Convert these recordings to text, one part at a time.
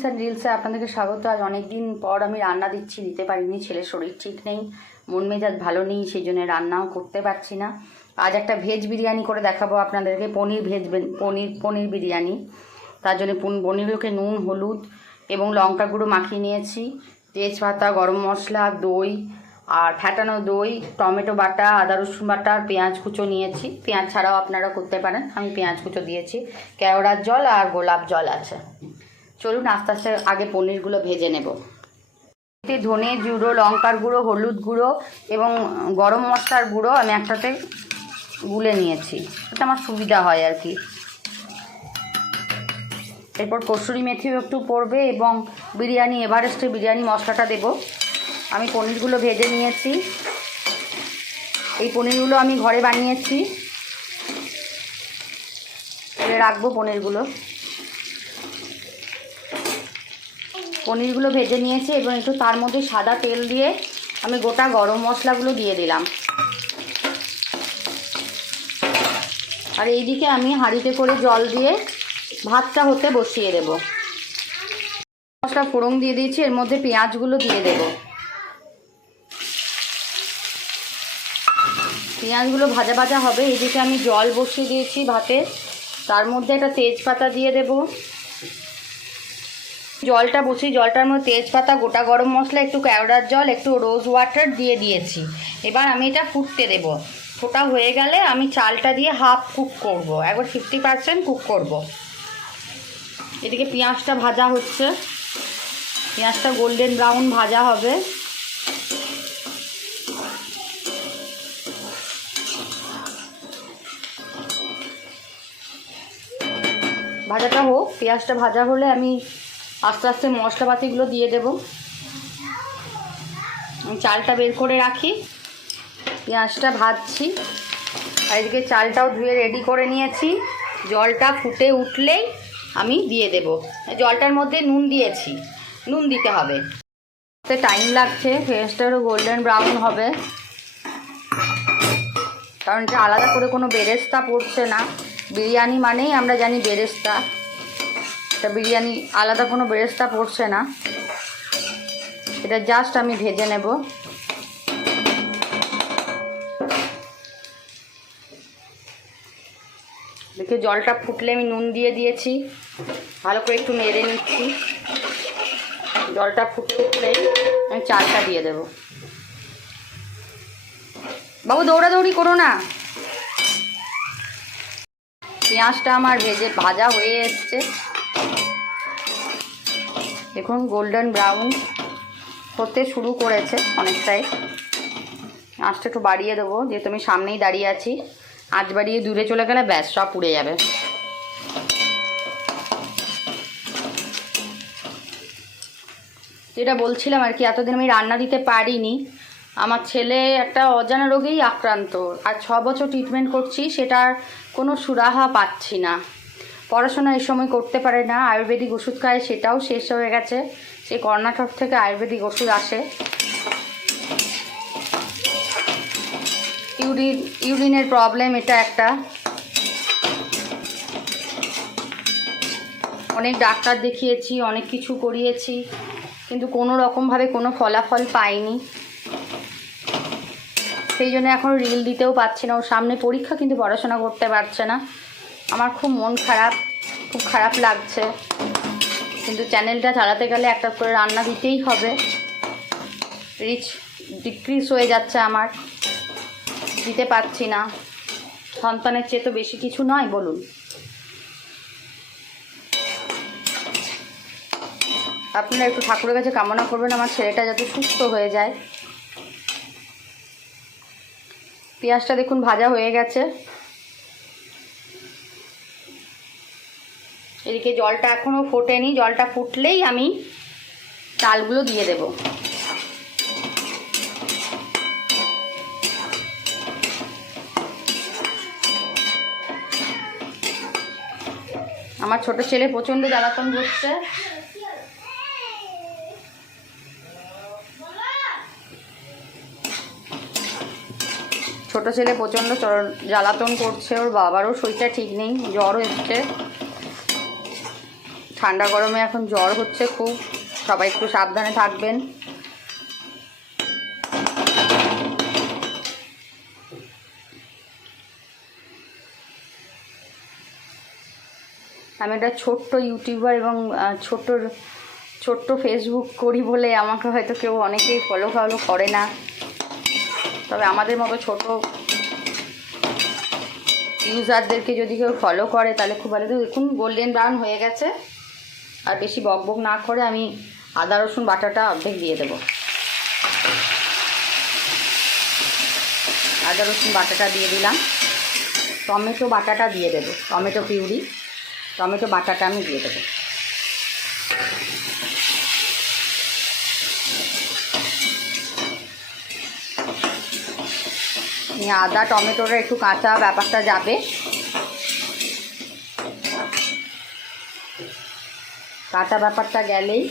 রিলসে আপনাদেরকে স্বাগত। আজ অনেক দিন পর আমি রান্না দিতে পারিনি, ছেলের শরীর ঠিক নেই, মন মেজাজ ভালো নেই, সেই জন্য রান্নাও করতে পারছি না। আজ একটা ভেজ বিরিয়ানি করে দেখাবো আপনাদেরকে, পনির বিরিয়ানি। তার জন্য পনিরগুলোকে নুন, হলুদ এবং লঙ্কা গুঁড়ো মাখিয়ে নিয়েছি, তেজপাতা, গরম মশলা, দই আর ফ্যাটানো দই, টমেটো বাটা, আদা রসুন বাটা আর পেঁয়াজ কুচো নিয়েছি। পেঁয়াজ ছাড়াও আপনারা করতে পারেন, আমি পেঁয়াজ কুচো দিয়েছি। কেওড়ার জল আর গোলাপ জল আছে। চলুন আস্তে আস্তে আগে পনিরগুলো ভেজে নেব। ধনে গুঁড়ো, লঙ্কার গুঁড়ো, হলুদ গুঁড়ো এবং গরম মশলার গুঁড়ো আমি একসাথে গুলে নিয়েছি, এটা আমার সুবিধা হয় আর কি। এরপর কসুরি মেথিও একটু পড়বে এবং এভারেস্টের বিরিয়ানি মশলাটা দেব। আমি পনিরগুলো ভেজে নিয়েছি, এই পনিরগুলো আমি ঘরে বানিয়েছি, রাখবো পনিরগুলো ভেজে নিয়েছি এবং একটু তার মধ্যে সাদা তেল দিয়ে আমি গোটা গরম মশলাগুলো দিয়ে দিলাম। আর এইদিকে আমি হাঁড়িতে করে জল দিয়ে ভাতটা হতে বসিয়ে দেব। মশলা ফোড়ন দিয়ে দিয়েছি, এর মধ্যে পেঁয়াজগুলো দিয়ে দেব। পেঁয়াজগুলো ভাজা ভাজা হবে। এইদিকে আমি জল বসিয়ে দিয়েছি ভাতে, তার মধ্যে একটা তেজপাতা দিয়ে দেব। জলটার মধ্যে তেজপাতা, গোটা গরম মশলা, একটু কেওড়ার জল, একটু রোজ ওয়াটার দিয়ে দিয়েছি। এবার আমি এটা ফুটতে দেব। ফোটা হয়ে গেলে আমি চালটা দিয়ে হাফ কুক করব, একবার 50% কুক করব। এদিকে পেঁয়াজটা ভাজা হচ্ছে, পেঁয়াজটা গোল্ডেন ব্রাউন ভাজা হবে। ভাজাটা হোক, পেঁয়াজটা ভাজা হলে আমি আস্তে আস্তে মশলাপাতিগুলো দিয়ে দেব। আমি চালটা বের করে রাখি, পেঁয়াজটা ভাজছি, আর এদিকে চালটাও ধুয়ে রেডি করে নিয়েছি। জলটা ফুটে উঠলেই আমি দিয়ে দেব। জলটার মধ্যে নুন দিয়েছি, নুন দিতে হবে। টাইম লাগছে, পেঁয়াজটারও গোল্ডেন ব্রাউন হবে, কারণ এটা আলাদা করে কোনো বেরেস্তা পড়ছে না। বিরিয়ানি মানেই আমরা জানি বেরেস্তা, এটা বিরিয়ানি আলাদা কোনো বেরেস্তা পড়ছে না, এটা জাস্ট আমি ভেজে নেব। দেখে জলটা ফুটলে আমি নুন দিয়ে দিয়েছি, ভালো করে একটু নেড়ে নিচ্ছি। জলটা ফুটলে আমি চালটা দিয়ে দেব। বাবু দৌড়াদৌড়ি করো না। পেঁয়াজটা আমার ভাজা হয়ে এসছে, দেখুন গোল্ডেন ব্রাউন হতে শুরু করেছে অনেকটাই। আঁচটা একটু বাড়িয়ে দেবো, যেহেতু আমি সামনেই দাঁড়িয়ে আছি। আঁচ বাড়িয়ে দূরে চলে গেলে ব্যাস সব পুড়ে যাবে। যেটা বলছিলাম আর কি, এতদিন আমি রান্না দিতে পারিনি। আমার ছেলে একটা অজানা রোগেই আক্রান্ত, আর 6 বছর ট্রিটমেন্ট করছি, সেটার কোনো সুরাহা পাচ্ছি না। পড়াশোনা এই সময় করতে পারে না, আয়ুর্বেদিক ওষুধ খায়, সেটাও শেষ হয়ে গেছে। সেই কর্ণাটক থেকে আয়ুর্বেদিক ওষুধ আসে। ইউরিনের প্রবলেম এটা একটা। অনেক ডাক্তার দেখিয়েছি, অনেক কিছু করিয়েছি, কিন্তু কোনো রকমভাবে কোনো ফলাফল পাইনি। সেই জন্য এখন রিল দিতেও পারছি না। ওর সামনে পরীক্ষা, কিন্তু পড়াশোনা করতে পারছে না। আমার খুব মন খারাপ, খুব খারাপ লাগছে, কিন্তু চ্যানেলটা চালাতে গেলে একটা করে রান্না দিতেই হবে। রিচ ডিক্রিজ হয়ে যাচ্ছে আমার, দিতে পারছি না। সন্তানের চেয়ে তো বেশি কিছু নয় বলুন। আপনারা একটু ঠাকুরের কাছে কামনা করবেন আমার ছেলেটা যাতে সুস্থ হয়ে যায়। পেঁয়াজটা দেখুন ভাজা হয়ে গেছে। এদিকে জলটা এখনও ফোটেনি, জলটা ফুটলেই আমি চালগুলো দিয়ে দেব। আমার ছোট ছেলে প্রচণ্ড জ্বালাতন করছে। ছোট ছেলে প্রচণ্ড জ্বালাতন করছে, ওর বাবারও শরীরটা ঠিক নেই, জ্বর এসছে। ঠান্ডা গরমে এখন জ্বর হচ্ছে খুব, সবাই একটু সাবধানে থাকবেন। আমি একটা ছোট্ট ইউটিউবার এবং ছোট্ট ফেসবুক করি বলে আমাকে হয়তো কেউ অনেকেই ফলো করে না, তবে আমাদের মতো ছোট ইউজারদেরকে যদি কেউ ফলো করে তাহলে খুব ভালো। দেখুন গোল্ডেন ব্রাউন হয়ে গেছে। আর বেশি বকবক না করে আমি আদা রসুন বাটাটা অর্ধেক দিয়ে দেবো। আদা রসুন বাটাটা দিয়ে দিলাম। টমেটো বাটাটা দিয়ে দেবো, টমেটো পিউরি, টমেটো বাটাটা আমি দিয়ে দেবো। আদা টমেটোটা একটু কাঁচা ব্যাপারটা যাবে, কাঁচা ব্যাপারটা গেলেই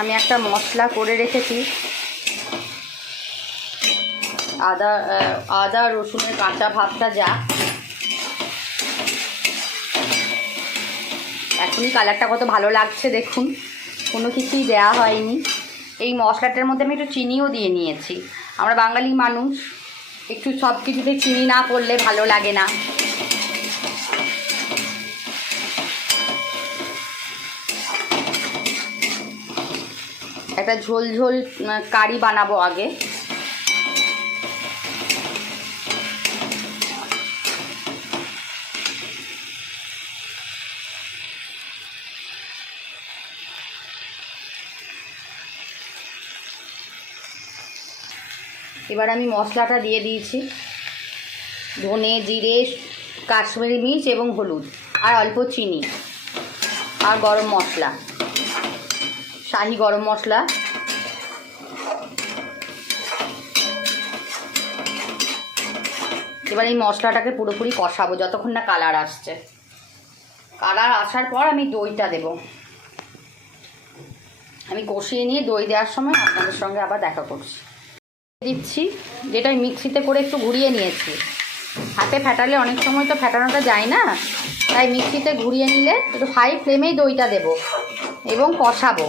আমি একটা মশলা করে রেখেছি, আদা রসুনের কাঁচা ভাবটা যা, এখনই কালারটা কত ভালো লাগছে দেখুন, কোনো কিছুই দেয়া হয়নি। এই মশলাটার মধ্যে আমি একটু চিনিও দিয়ে নিয়েছি। আমরা বাঙালি মানুষ, একটু সব কিছুতে চিনি না করলে ভালো লাগে না। একটা ঝোল ঝোল কারি বানাবো আগে। এবার আমি মশলাটা দিয়ে দিয়েছি, ধনে জিরে কাশ্মীরি মির্চ এবং হলুদ আর অল্প চিনি আর গরম মশলা, শাহি গরম মশলা। এবার এই মশলাটাকে পুরোপুরি কষাবো যতক্ষণ না কালার আসছে। কালার আসার পর আমি দইটা দেব। আমি কষিয়ে নিয়ে দই দেওয়ার সময় আপনাদের সঙ্গে আবার দেখা করছি। দিচ্ছি যেটা মিক্সিতে করে একটু ঘুরিয়ে নিয়েছি, হাতে ফেটালে অনেক সময় তো ফেটানোটা যায় না, তাই মিক্সিতে ঘুরিয়ে নিলে একটু হাই ফ্লেমেই দইটা দেব এবং কষাবো।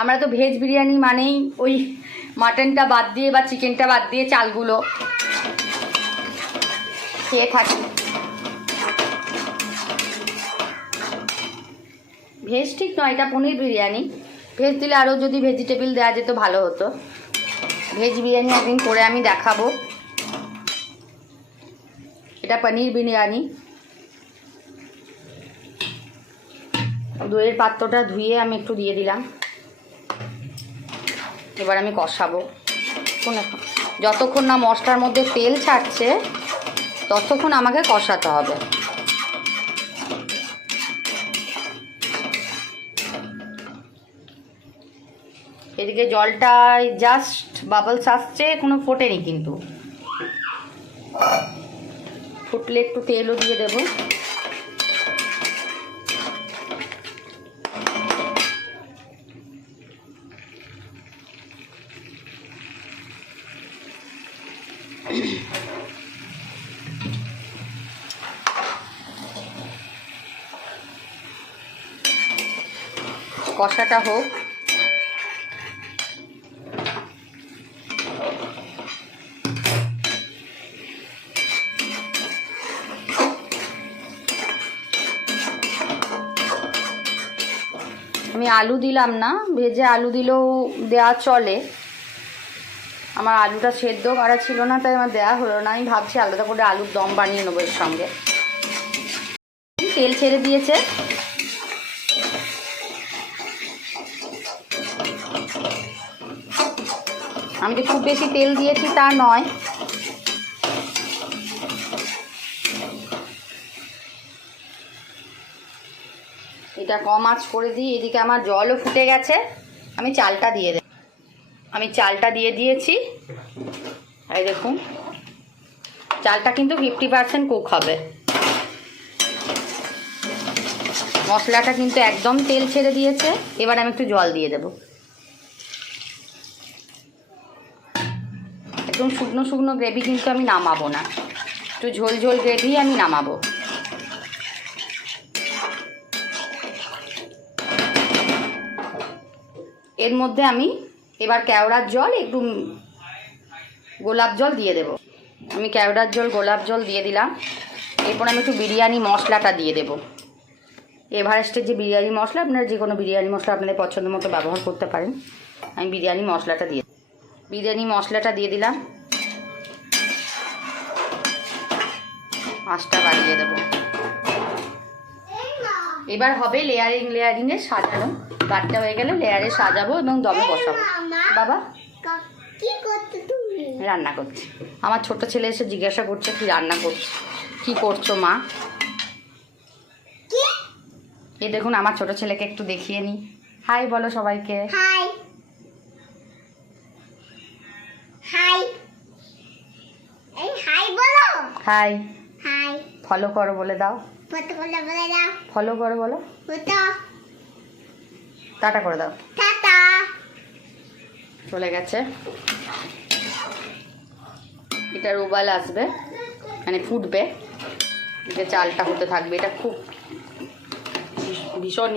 আমরা তো ভেজ বিরিয়ানি মানেই ওই মাটনটা বাদ দিয়ে বা চিকেনটা বাদ দিয়ে চালগুলো খেয়ে থাকি। ভেজ ঠিক নয়, এটা পনির বিরিয়ানি। ভেজ দিলে আরও যদি ভেজিটেবল দেওয়া যেত ভালো হতো। ভেজ বিরিয়ানি একদিন করে আমি দেখাবো। এটা পনির বিরিয়ানি। দইয়ের পাত্রটা ধুয়ে আমি একটু দিয়ে দিলাম। এবার আমি কষাবো, যতক্ষণ না মশলার মধ্যে তেল ছাড়ছে ততক্ষণ আমাকে কষাতে হবে। এদিকে জলটায় জাস্ট বাবলস আসছে, কোনো ফোটেনি, কিন্তু ফুটলে একটু তেলও দিয়ে দেব। কষাটা হোক। আমি আলু দিলাম না, ভেজে আলু দিলেও দেওয়া চলে। আমার আলুটা সেদ্ধ করা ছিল না, তাই আমার দেওয়া হলো না। আমি ভাবছি আলাদা করে আলুর দম বানিয়ে নেবো এর সঙ্গে। তেল ছেড়ে দিয়েছে। আমি যে খুব বেশি তেল দিয়েছি তা নয়, এটা কম আঁচ করে দিই। এদিকে আমার জলও ফুটে গেছে, আমি চালটা দিয়ে দেব। আমি চালটা দিয়ে দিয়েছি। এই দেখুন, চালটা কিন্তু 50% কুক হবে। মশলাটা কিন্তু একদম তেল ছেড়ে দিয়েছে। এবার আমি একটু জল দিয়ে দেব। একদম শুকনো শুকনো গ্রেভি কিন্তু আমি নামাবো না, একটু ঝোল ঝোল গ্রেভি আমি নামাবো। এর মধ্যে আমি এবার কেওড়ার জল, একটু গোলাপ জল দিয়ে দেব। আমি কেওড়ার জল, গোলাপ জল দিয়ে দিলাম। এরপর আমি একটু বিরিয়ানি মশলাটা দিয়ে দেব। এভারেস্টের যে বিরিয়ানি মশলা, আপনারা যে কোনো বিরিয়ানি মশলা আপনাদের পছন্দ মতো ব্যবহার করতে পারেন। আমি বিরিয়ানি মশলাটা দিয়ে দিলাম। আঁচটা বাড়িয়ে দেব। এবার হবে লেয়ারিংয়ে সাজানো। ভাতটা হয়ে গেলে লেয়ারে সাজাবো এবং দমে বসাবো। বাবা রান্না করছি। আমার ছোট ছেলে এসে জিজ্ঞাসা করছে কি রান্না করছি, কি করছো মা। এই দেখুন, আমার ছোট ছেলেকে একটু দেখিয়ে নি। হাই বলো সবাইকে। হাই হাই, এই হাই বলো। হাই হাই, ফলো করো বলে দাও। ফটো করে বলে দাও। ফলো করো বলো। ফটো, টাটা করে দাও। টাটা। চলে গেছে। এটার উবাল আসবে, মানে ফুটবে, এটা চালটা হতে থাকবে। এটা খুব ভীষণ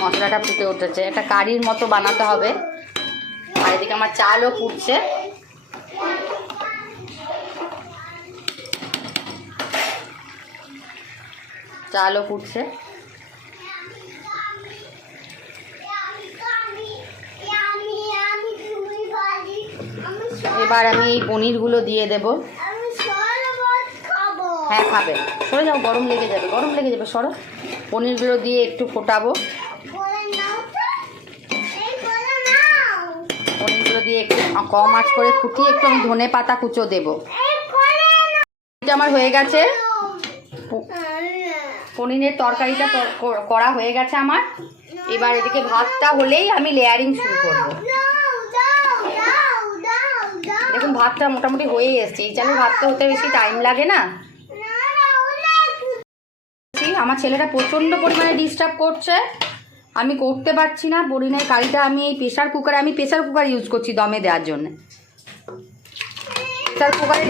মশলাটা ফুটে উঠেছে। এটা কারির মতো বানাতে হবে। আর এদিকে আমার চালও ফুটছে। এবার আমি এই পনিরগুলো দিয়ে দেব। হ্যাঁ খাবে, সরে যাও, গরম লেগে যাবে, সরো। পনিরগুলো দিয়ে একটু ফোটাবো। পনিরগুলো দিয়ে একটু কম আঁচ করে ফুটিয়ে একটু আমি ধনে পাতা কুচো দেবো। এটা আমার হয়ে গেছে। পনিরের তরকারিটা করা হয়ে গেছে আমার। এবার এদিকে ভাতটা হলেই আমি লেয়ারিং শুরু করবো। দেখুন, ভাতটা মোটামুটি হয়ে এসছে। এই চালের ভাতটা হতে বেশি টাইম লাগে না। আমার ছেলেটা প্রচণ্ড পরিমাণে ডিস্টার্ব করছে, আমি করতে পারছি না। বড়িনের কারিটা আমি এই প্রেশার কুকার ইউজ করছি দমে দেওয়ার জন্য। প্রেশার কুকারে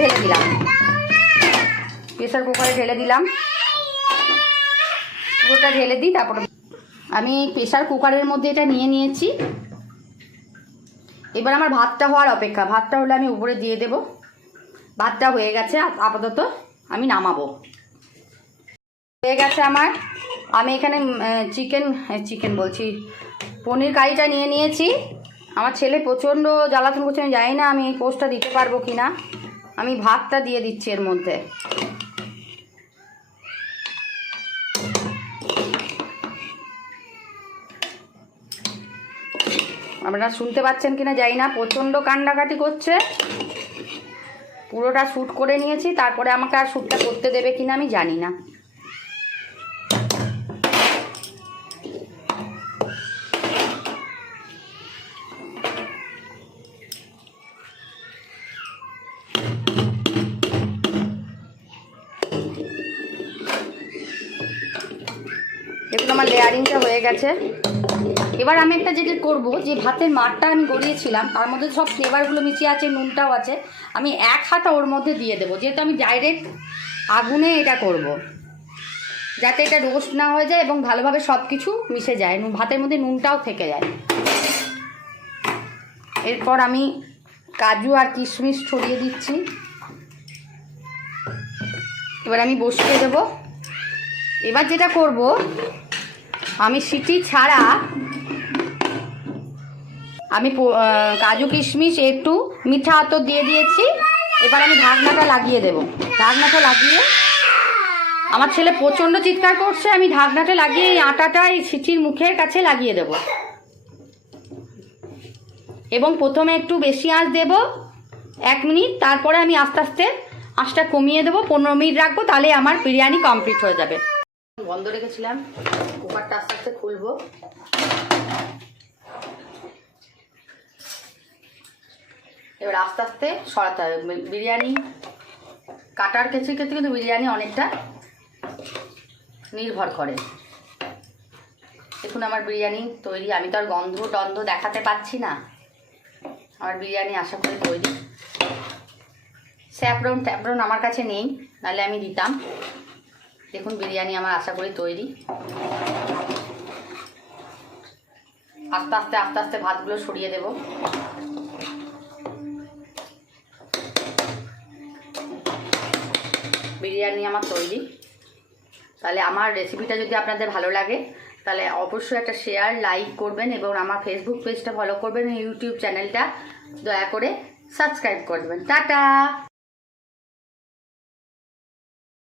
ঢেলে দিলাম। পুরোটা ঢেলে দিই। তারপরে আমি প্রেশার কুকারের মধ্যে এটা নিয়ে নিয়েছি। এবার আমার ভাতটা হওয়ার অপেক্ষা। ভাতটা হলে আমি উপরে দিয়ে দেব। ভাতটা হয়ে গেছে, আপাতত আমি নামাবো। হয়ে গেছে আমার। আমি এখানে পনির কারিটা নিয়ে নিয়েছি। আমার ছেলে প্রচণ্ড জ্বালাতন করছে, আমি জানি না আমি এই পোস্টটা দিতে পারবো কি না। আমি ভাতটা দিয়ে দিচ্ছি এর মধ্যে। আপনারা শুনতে পাচ্ছেন কিনা জানি না, প্রচণ্ড কান্নাকাটি করছে। পুরোটা শ্যুট করে নিয়েছি, তারপরে আমাকে আর শ্যুটটা করতে দেবে কিনা আমি জানি না। দেখুন, আমার লেয়ারিংটা হয়ে গেছে। এবার আমি একটা যেটা করবো, যে ভাতের মাঠটা আমি গড়িয়েছিলাম তার মধ্যে সব ফ্লেভারগুলো মিশিয়ে আছে, নুনটাও আছে, আমি এক হাতা ওর মধ্যে দিয়ে দেবো। যেহেতু আমি ডাইরেক্ট আগুনে এটা করব, যাতে এটা রোস্ট না হয়ে যায় এবং ভালোভাবে সব কিছু মিশে যায়, ভাতের মধ্যে নুনটাও থেকে যায়। এরপর আমি কাজু আর কিশমিশ ছড়িয়ে দিচ্ছি। এবার আমি বসিয়ে দেব। এবার যেটা করব, আমি সিটি ছাড়া আমি কাজু কিশমিশ একটু মিঠা আতর দিয়ে দিয়েছি। এবার আমি ঢাকনাটা লাগিয়ে দেব। ঢাকনাটা লাগিয়ে, আমার ছেলে প্রচণ্ড চিৎকার করছে, আমি ঢাকনাটা লাগিয়ে এই আটাটা এই সিটির মুখের কাছে লাগিয়ে দেব। এবং প্রথমে একটু বেশি আঁচ দেব 1 মিনিট, তারপরে আমি আস্তে আস্তে আঁচটা কমিয়ে দেবো, 15 মিনিট রাখবো, তাহলে আমার বিরিয়ানি কমপ্লিট হয়ে যাবে। বন্ধ রেখেছিলাম, কুকারটা আস্তে আস্তে খুলবো। এবার আস্তে আস্তে সরাতে হবে। বিরিয়ানি কাটার ক্ষেত্রে কিন্তু বিরিয়ানি অনেকটা নির্ভর করে। দেখুন আমার বিরিয়ানি তৈরি। আমি তো আর গন্ধ দেখাতে পাচ্ছি না। আমার বিরিয়ানি আশা করি তৈরি। স্যাফরন আমার কাছে নেই, নাহলে আমি দিতাম। দেখুন বিরিয়ানি আমার আশা করি তৈরি। আস্তে আস্তে ভাতগুলো সরিয়ে দেব। বিরিয়ানি আমার তৈরি। তাহলে আমার রেসিপিটা যদি আপনাদের ভালো লাগে তাহলে অবশ্যই একটা শেয়ার, লাইক করবেন এবং আমার ফেসবুক পেজটা ফলো করবেন, ইউটিউব চ্যানেলটা দয়া করে সাবস্ক্রাইব করে দেবেন। টাটা।